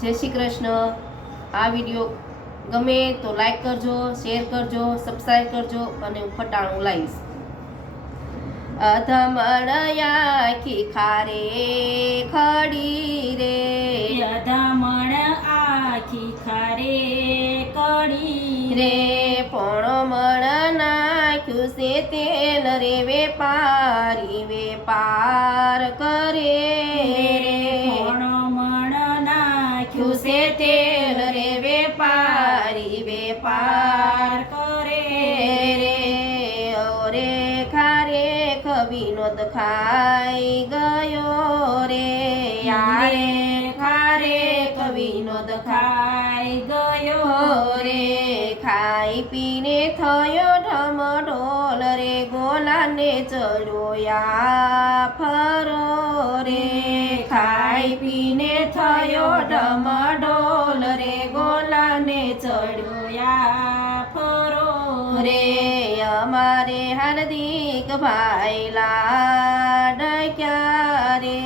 જય શ્રી કૃષ્ણ। આ વિડીયો ગમે તો લાઈક કરજો, શેર કરજો, સબસ્ક્રાઈબ કરજો અને હું ફટાણું લાવીશ। અધમણ ખારે ખડી રે, અધમણ આખી ખારે કડી રે પોણો મણ નાખ્યું છે તેલ રે, વેપારી વેપાર કરે રે, પોણો મણ નાખ્યું છે તેલ રે, વેપારી વેપાર કરે રે। ઓરે ખારે વિનોદ ખાઈ ગયો રે, યારે ખારે વિનોદ ખાઈ ગયો રે, ખાઈ પીને થયો ઢમઢોલ રે, ગોલાને ચડ્યો ફરો રે, ખાઈ પીને થયો ઢમઢોલ રે, ગોલાને ચડ્યો ફરો રે। અમારે હાર્દિક ભાઈ લાડક્યા રે,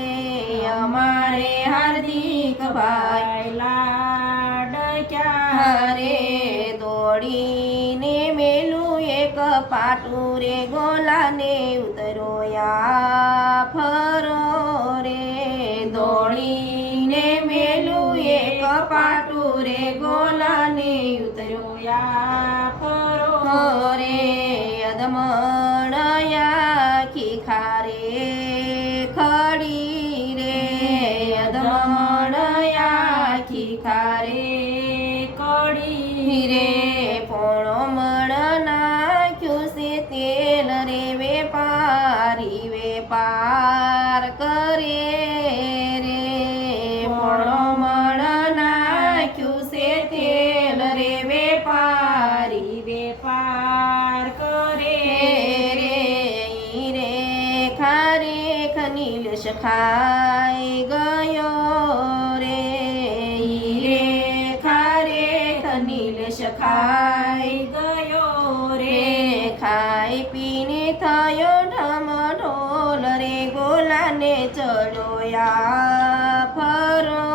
અમારે હાર્દિક ભાઈ લાડક્યા રે, દોડીને મેલું એક પાટું રે, ગોલાને ઉતરોયા ફરો રે, દોડીને મેલું એક પાટું રે, ગોલાને ઉતરોયા ફરો રે। અધમણ આખી ખારે ખડી રે, અધમણ આખી ખારે કડી રે, પોણો મણ નાખ્યું છે તેલ રે, વેપારી વેપાર કરે રે, પોણો મણ નાખ્યું છે તેલ રે, વેપારી વેપાર કરે રે। ઈ રે ખારે ખનીલેશ ખાઈ ગયો રે, ઈ રે ખારે ખનીલેશ ખાઈ ગયો રે, ખાઈ પીને થયો ઢમઢોલ રે, ગોલાને ચડ્યો ફરો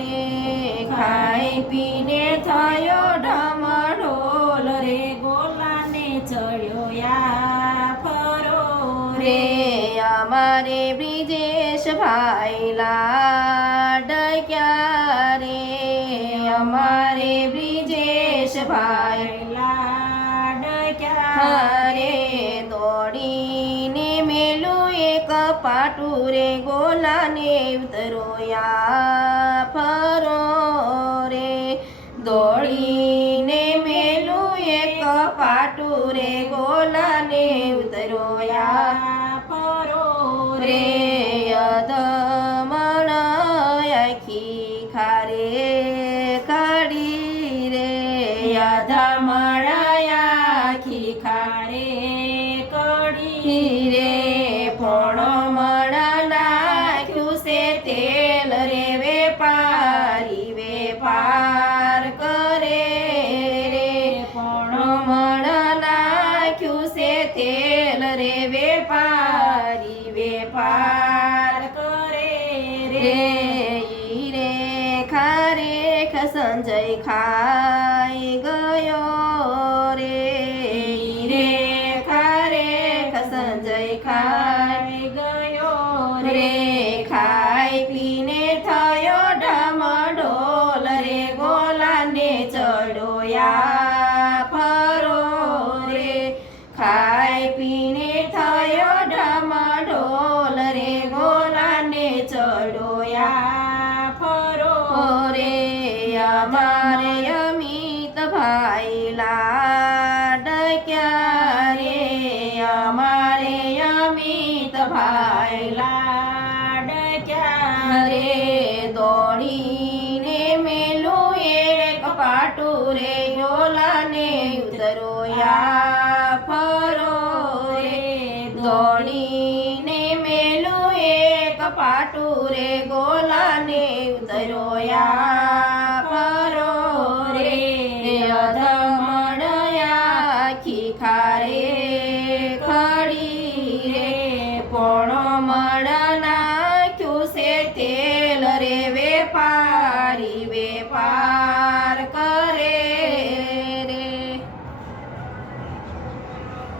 રે, ખાઈ પીને થયો ઢમઢોલ રે, ગોલાને ચડ્યો ફરો રે। અમારે બ્રિજેશ ભાઈ લાડક્યા રે, અમારે બ્રિજેશ ભાઈ લાડક્યા રે, દોડીને મેલું એક પાટું રે, ગોલાને ઉતરોયા ફરો રે, દોડીને મેલું એક પાટું રે, ગોલાને ઉતરોયા ફરો રે। અધમણ આખી ખારે ખડી રે, અધમણ આખી ખારે કડી રે, પોણો મણ નાખ્યું છે તેલ રે, વેપારી વેપાર કરે રે, પોણો મણ નાખ્યું છે તેલ રે, વેપારી વેપાર કરે રે। ઈ રે ખારે સંજય ખાઈ ગયો રે, ઈ રે ખારે સંજય ખાઈ ગયો રે, ખાઈ પીને થયો ઢમઢોલ રે, ગોલાને ચડ્યો ફરો રે, ખાઈ પીને થયો ઢમઢોલ રે, ગોલાને ચડ્યો ફરો રે। અમારે અમિત ભાઈ લાડક્યા રે, અમારે અમિત ભાઈ લાડક્યા રે, દોડીને મેલું એક પાટું રે, ગોલાને ઉતરોયા ફરો રે, દોડીને મેલું એક પાટું રે, ગોલાને ઉતરોયા ફરો રે। અધમણ આખી ખારે ખડી રે, પોણો મણ નાખ્યું છે તેલ રે, વેપાર મારી